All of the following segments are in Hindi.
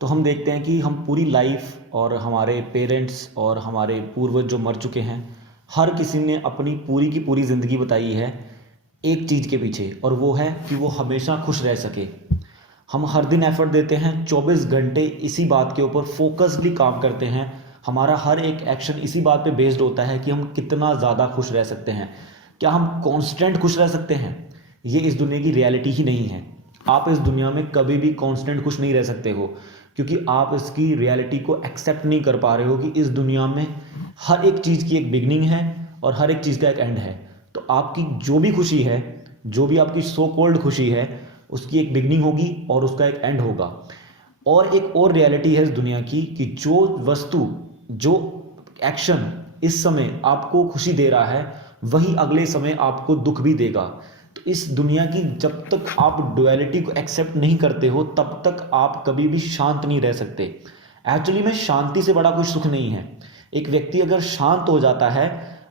तो हम देखते हैं कि हम पूरी लाइफ और हमारे पेरेंट्स और हमारे पूर्वज जो मर चुके हैं, हर किसी ने अपनी पूरी की पूरी ज़िंदगी बताई है एक चीज़ के पीछे, और वो है कि वो हमेशा खुश रह सके। हम हर दिन एफर्ट देते हैं, 24 घंटे इसी बात के ऊपर फोकसली काम करते हैं। हमारा हर एक एक्शन इसी बात पे बेस्ड होता है कि हम कितना ज़्यादा खुश रह सकते हैं। क्या हम कांस्टेंट खुश रह सकते हैं? ये इस दुनिया की रियलिटी ही नहीं है। आप इस दुनिया में कभी भी कांस्टेंट खुश नहीं रह सकते हो, क्योंकि आप इसकी रियलिटी को एक्सेप्ट नहीं कर पा रहे हो कि इस दुनिया में हर एक चीज़ की एक बिगनिंग है और हर एक चीज़ का एक एंड है। तो आपकी जो भी खुशी है, जो भी आपकी सो कॉल्ड खुशी है, उसकी एक बिगनिंग होगी और उसका एक एंड होगा। और एक और रियलिटी है इस दुनिया की कि जो वस्तु, जो एक्शन इस समय आपको खुशी दे रहा है, वही अगले समय आपको दुख भी देगा। तो इस दुनिया की जब तक आप डुअलिटी को एक्सेप्ट नहीं करते हो, तब तक आप कभी भी शांत नहीं रह सकते। एक्चुअली में शांति से बड़ा कोई सुख नहीं है। एक व्यक्ति अगर शांत हो जाता है,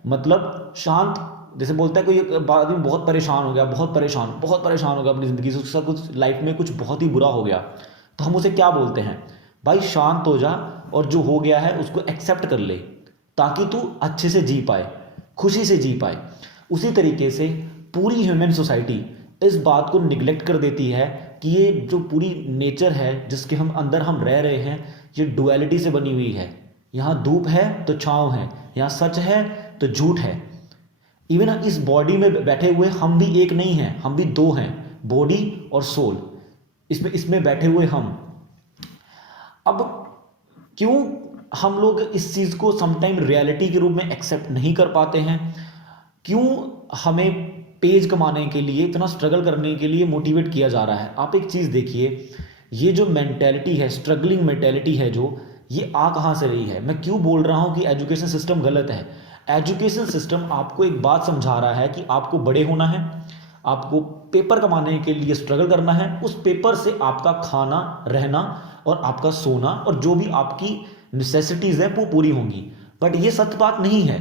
मतलब शांत, जैसे बोलता है कोई आदमी बहुत परेशान हो गया, बहुत परेशान हो गया अपनी ज़िंदगी से, उसका कुछ लाइफ में कुछ बहुत ही बुरा हो गया, तो हम उसे क्या बोलते हैं? भाई शांत हो जा और जो हो गया है उसको एक्सेप्ट कर ले, ताकि तू अच्छे से जी पाए, खुशी से जी पाए। उसी तरीके से पूरी ह्यूमन सोसाइटी इस बात को निगलेक्ट कर देती है कि ये जो पूरी नेचर है जिसके हम अंदर हम रह रहे हैं, ये डुअलिटी से बनी हुई है। यहाँ धूप है तो छाँव है, यहाँ सच है तो झूठ है। इवन इस बॉडी में बैठे हुए हम भी एक नहीं हैं, हम भी दो हैं, बॉडी और सोल। इसमें इसमें बैठे हुए हम। अब क्यों हम लोग इस चीज़ को समटाइम रियलिटी के रूप में एक्सेप्ट नहीं कर पाते हैं? क्यों हमें पेज कमाने के लिए, इतना स्ट्रगल करने के लिए मोटिवेट किया जा रहा है? आप एक चीज़ देखिए, ये जो मेंटेलिटी है, स्ट्रगलिंग मेंटेलिटी है, जो ये आ कहाँ से रही है? मैं क्यों बोल रहा हूँ कि एजुकेशन सिस्टम गलत है? एजुकेशन सिस्टम आपको एक बात समझा रहा है कि आपको बड़े होना है, आपको पेपर कमाने के लिए स्ट्रगल करना है, उस पेपर से आपका खाना, रहना और आपका सोना और जो भी आपकी नेसेसिटीज़ हैं वो पूरी होंगी। बट ये सत्य बात नहीं है।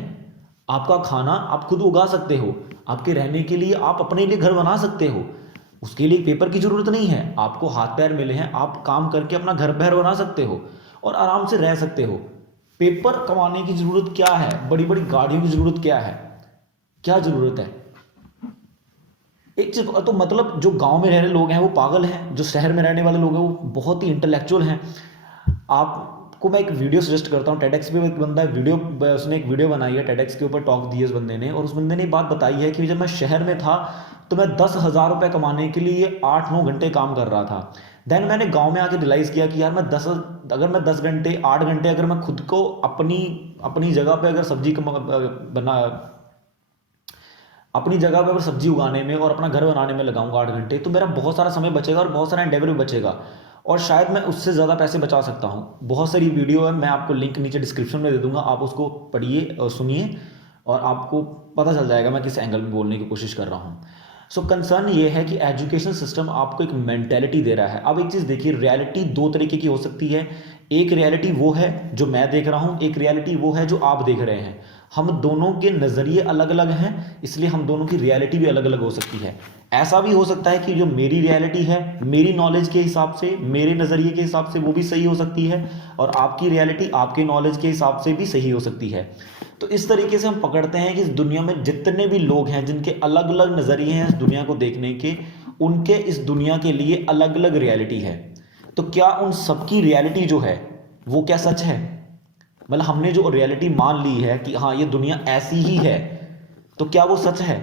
आपका खाना आप खुद उगा सकते हो, आपके रहने के लिए आप अपने लिए घर बना सकते हो, उसके लिए पेपर की ज़रूरत नहीं है। आपको हाथ पैर मिले हैं, आप काम करके अपना घर पैर बना सकते हो और आराम से रह सकते हो। पेपर कमाने की ज़रूरत क्या है? बड़ी बड़ी गाड़ियों की ज़रूरत क्या है? क्या ज़रूरत है? एक चीज तो मतलब जो गांव में रह रहे लोग हैं वो पागल हैं, जो शहर में रहने वाले लोग हैं वो बहुत ही इंटेलेक्चुअल हैं। आपको मैं एक वीडियो सजेस्ट करता हूँ। टेडेक्स पे एक बंदा वीडियो, उसने एक वीडियो बनाई है, टेडेक्स के ऊपर टॉक दी है उस बंदे ने, और उस बंदे ने बात बताई है कि जब मैं शहर में था तो मैं 10,000 रुपये कमाने के लिए 8-9 घंटे काम कर रहा था। देन मैंने गांव में आके रियलाइज़ किया कि यार अगर मैं 10 घंटे 8 घंटे अगर मैं खुद को अपनी अपनी जगह पे अगर बना अपनी जगह पर सब्जी उगाने में और अपना घर बनाने में लगाऊंगा 8 घंटे, तो मेरा बहुत सारा समय बचेगा और बहुत सारा एंडेवर भी बचेगा, और शायद मैं उससे ज़्यादा पैसे बचा सकता हूँ। बहुत सारी वीडियो है, मैं आपको लिंक नीचे डिस्क्रिप्शन में दे दूंगा, आप उसको पढ़िए और सुनिए और आपको पता चल जाएगा मैं किस एंगल में बोलने की कोशिश कर रहा हूँ। सो कंसर्न ये है कि एजुकेशन सिस्टम आपको एक मेंटेलिटी दे रहा है। अब एक चीज़ देखिए, रियलिटी दो तरीके की हो सकती है। एक रियलिटी वो है जो मैं देख रहा हूँ, एक रियलिटी वो है जो आप देख रहे हैं। हम दोनों के नज़रिए अलग अलग हैं, इसलिए हम दोनों की रियलिटी भी अलग अलग हो सकती है। ऐसा भी हो सकता है कि जो मेरी रियलिटी है, मेरी नॉलेज के हिसाब से, मेरे नज़रिए के हिसाब से वो भी सही हो सकती है, और आपकी रियलिटी आपके नॉलेज के हिसाब से भी सही हो सकती है। तो इस तरीके से हम पकड़ते हैं कि इस दुनिया में जितने भी लोग हैं जिनके अलग अलग नज़रिए हैं इस दुनिया को देखने के, उनके इस दुनिया के लिए अलग अलग रियलिटी है। तो क्या उन सबकी रियलिटी जो है वो क्या सच है? मतलब हमने जो रियलिटी मान ली है कि हाँ ये दुनिया ऐसी ही है, तो क्या वो सच है?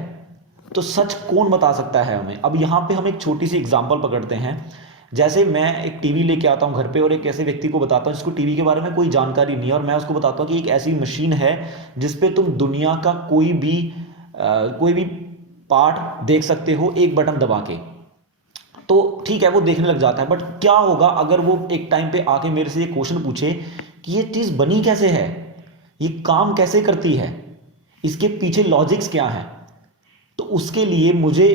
तो सच कौन बता सकता है हमें? अब यहाँ पे हम एक छोटी सी एग्जांपल पकड़ते हैं। जैसे मैं एक टीवी लेके आता हूँ घर पे और एक ऐसे व्यक्ति को बताता हूँ जिसको टीवी के बारे में कोई जानकारी नहीं है, और मैं उसको बताता हूँ कि एक ऐसी मशीन है जिसपे तुम दुनिया का कोई भी पार्ट देख सकते हो एक बटन दबा के। तो ठीक है, वो देखने लग जाता है। बट क्या होगा अगर वो एक टाइम पे आके मेरे से ये क्वेश्चन पूछे कि ये चीज़ बनी कैसे है, ये काम कैसे करती है, इसके पीछे लॉजिक्स क्या हैं? तो उसके लिए मुझे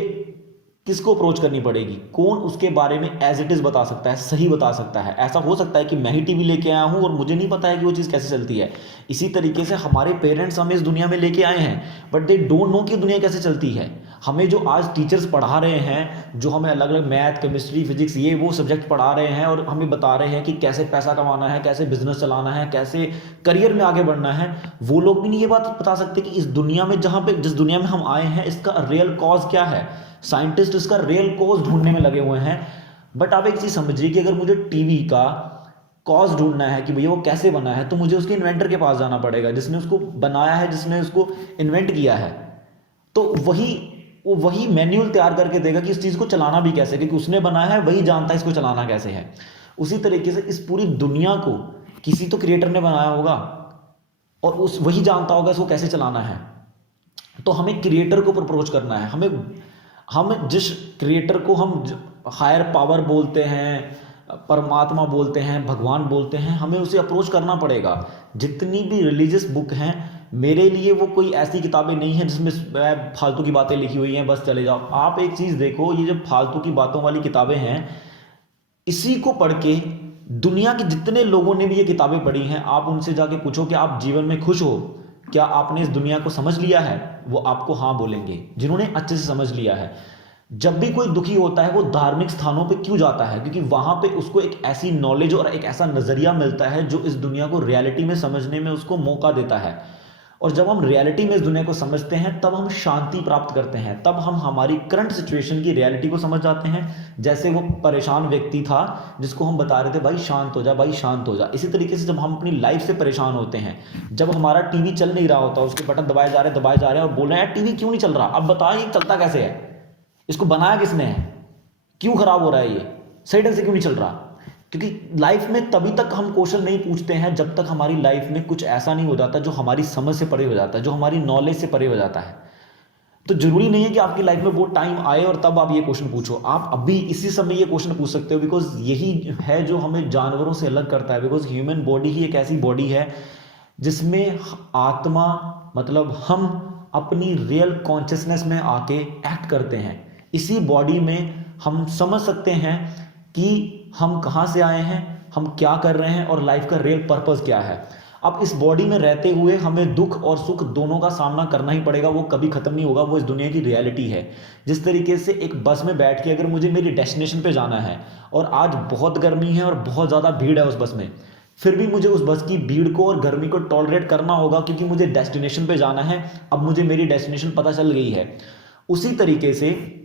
किसको अप्रोच करनी पड़ेगी? कौन उसके बारे में एज इट इज़ बता सकता है, सही बता सकता है? ऐसा हो सकता है कि मैं ही टीवी लेके आया हूँ और मुझे नहीं पता है कि वो चीज़ कैसे चलती है। इसी तरीके से हमारे पेरेंट्स हमें इस दुनिया में लेके आए हैं, बट दे डोंट नो कि दुनिया कैसे चलती है। हमें जो आज टीचर्स पढ़ा रहे हैं, जो हमें अलग अलग मैथ, केमिस्ट्री, फिजिक्स, ये वो सब्जेक्ट पढ़ा रहे हैं और हमें बता रहे हैं कि कैसे पैसा कमाना है, कैसे बिजनेस चलाना है, कैसे करियर में आगे बढ़ना है, वो लोग भी नहीं ये बात बता सकते कि इस दुनिया में जहाँ पे जिस दुनिया में हम आए हैं इसका रियल कॉज क्या है। साइंटिस्ट इसका रियल कॉज ढूंढने में लगे हुए हैं। बट आप एक चीज़ समझिए कि अगर मुझे टीवी का कॉज ढूंढना है कि भैया वो कैसे बना है, तो मुझे उसके इन्वेंटर के पास जाना पड़ेगा, जिसने उसको बनाया है, जिसने उसको इन्वेंट किया है। तो वो वही मैन्युअल तैयार करके देगा कि इस चीज़ को चलाना भी कैसे, क्योंकि उसने बनाया है, वही जानता है इसको चलाना कैसे है। उसी तरीके से इस पूरी दुनिया को किसी तो क्रिएटर ने बनाया होगा और उस वही जानता होगा इसको कैसे चलाना है। तो हमें क्रिएटर को अप्रोच करना है। हम जिस क्रिएटर को हम हायर पावर बोलते हैं, परमात्मा बोलते हैं, भगवान बोलते हैं, हमें उसे अप्रोच करना पड़ेगा। जितनी भी रिलीजियस बुक हैं, मेरे लिए वो कोई ऐसी किताबें नहीं हैं जिसमें फालतू की बातें लिखी हुई हैं, बस चले जाओ। आप एक चीज़ देखो, ये जो फालतू की बातों वाली किताबें हैं, इसी को पढ़ के दुनिया के जितने लोगों ने भी ये किताबें पढ़ी हैं, आप उनसे जाके पूछो कि आप जीवन में खुश हो, क्या आपने इस दुनिया को समझ लिया है, वो आपको हाँ बोलेंगे, जिन्होंने अच्छे से समझ लिया है। जब भी कोई दुखी होता है वो धार्मिक स्थानों पे क्यों जाता है? क्योंकि वहां पे उसको एक ऐसी नॉलेज और एक ऐसा नजरिया मिलता है जो इस दुनिया को रियलिटी में समझने में उसको मौका देता है। और जब हम रियलिटी में इस दुनिया को समझते हैं तब हम शांति प्राप्त करते हैं, तब हम हमारी करंट सिचुएशन की रियलिटी को समझ जाते हैं। जैसे वो परेशान व्यक्ति था जिसको हम बता रहे थे भाई शांत हो जा, भाई शांत हो जा। इसी तरीके से जब हम अपनी लाइफ से परेशान होते हैं, जब हमारा टीवी चल नहीं रहा होता, उसके बटन दबाए जा रहे हैं और बोल रहे हैं यार टीवी क्यों नहीं चल रहा, अब बताओ ये चलता कैसे है, इसको बनाया किसने है, क्यों खराब हो रहा है, ये सही ढंग से क्यों नहीं चल रहा? क्योंकि लाइफ में तभी तक हम क्वेश्चन नहीं पूछते हैं जब तक हमारी लाइफ में कुछ ऐसा नहीं हो जाता जो हमारी समझ से परे हो जाता है, जो हमारी नॉलेज से परे हो जाता है। तो जरूरी नहीं है कि आपकी लाइफ में वो टाइम आए और तब आप ये क्वेश्चन पूछो, आप अभी इसी समय ये क्वेश्चन पूछ सकते हो। बिकॉज यही है जो हमें जानवरों से अलग करता है। बिकॉज ह्यूमन बॉडी ही एक ऐसी बॉडी है जिसमें आत्मा, मतलब हम अपनी रियल कॉन्शियसनेस में आके एक्ट करते हैं। इसी बॉडी में हम समझ सकते हैं कि हम कहाँ से आए हैं, हम क्या कर रहे हैं और लाइफ का रियल पर्पस क्या है। अब इस बॉडी में रहते हुए हमें दुख और सुख दोनों का सामना करना ही पड़ेगा, वो कभी खत्म नहीं होगा, वो इस दुनिया की रियलिटी है। जिस तरीके से एक बस में बैठ के अगर मुझे मेरी डेस्टिनेशन पे जाना है और आज बहुत गर्मी है और बहुत ज़्यादा भीड़ है उस बस में, फिर भी मुझे उस बस की भीड़ को और गर्मी को टॉलरेट करना होगा क्योंकि मुझे डेस्टिनेशन पे जाना है। अब मुझे मेरी डेस्टिनेशन पता चल गई है। उसी तरीके से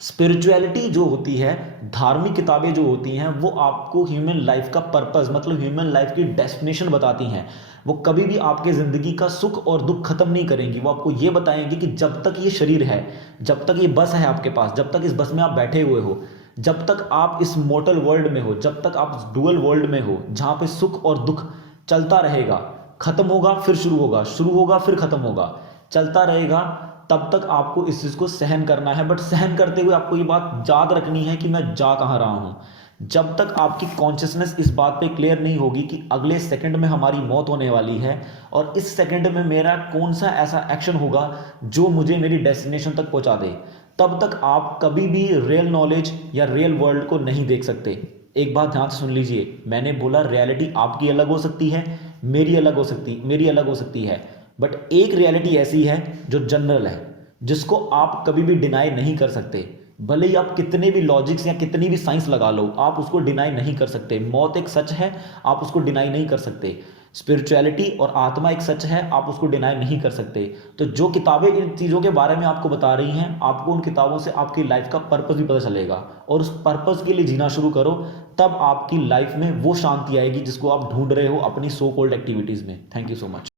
स्पिरिचुअलिटी जो होती है, धार्मिक किताबें जो होती हैं, वो आपको ह्यूमन लाइफ का पर्पस, मतलब ह्यूमन लाइफ की डेस्टिनेशन बताती हैं। वो कभी भी आपके ज़िंदगी का सुख और दुख खत्म नहीं करेंगी। वो आपको ये बताएंगी कि जब तक ये शरीर है, जब तक ये बस है आपके पास, जब तक इस बस में आप बैठे हुए हो, जब तक आप इस मोर्टल वर्ल्ड में हो, जब तक आप इस डुअल वर्ल्ड में हो जहाँ पे सुख और दुख चलता रहेगा, खत्म होगा फिर शुरू होगा, शुरू होगा फिर खत्म होगा, चलता रहेगा, तब तक आपको इस चीज़ को सहन करना है। बट सहन करते हुए आपको ये बात याद रखनी है कि मैं जा कहाँ रहा हूँ। जब तक आपकी कॉन्शियसनेस इस बात पे क्लियर नहीं होगी कि अगले सेकंड में हमारी मौत होने वाली है और इस सेकंड में मेरा कौन सा ऐसा एक्शन होगा जो मुझे मेरी डेस्टिनेशन तक पहुंचा दे, तब तक आप कभी भी रियल नॉलेज या रियल वर्ल्ड को नहीं देख सकते। एक बात ध्यान से सुन लीजिए, मैंने बोला रियलिटी आपकी अलग हो सकती है, मेरी अलग हो सकती है, बट एक रियलिटी ऐसी है जो जनरल है, जिसको आप कभी भी डिनाई नहीं कर सकते। भले ही आप कितने भी लॉजिक्स या कितनी भी साइंस लगा लो, आप उसको डिनाई नहीं कर सकते। मौत एक सच है, आप उसको डिनाई नहीं कर सकते। स्पिरिचुअलिटी और आत्मा एक सच है, आप उसको डिनाई नहीं कर सकते। तो जो किताबें इन चीज़ों के बारे में आपको बता रही हैं, आपको उन किताबों से आपकी लाइफ का पर्पस भी पता चलेगा और उस पर्पस के लिए जीना शुरू करो, तब आपकी लाइफ में वो शांति आएगी जिसको आप ढूंढ रहे हो अपनी सो कॉल्ड एक्टिविटीज़ में। Thank you so much.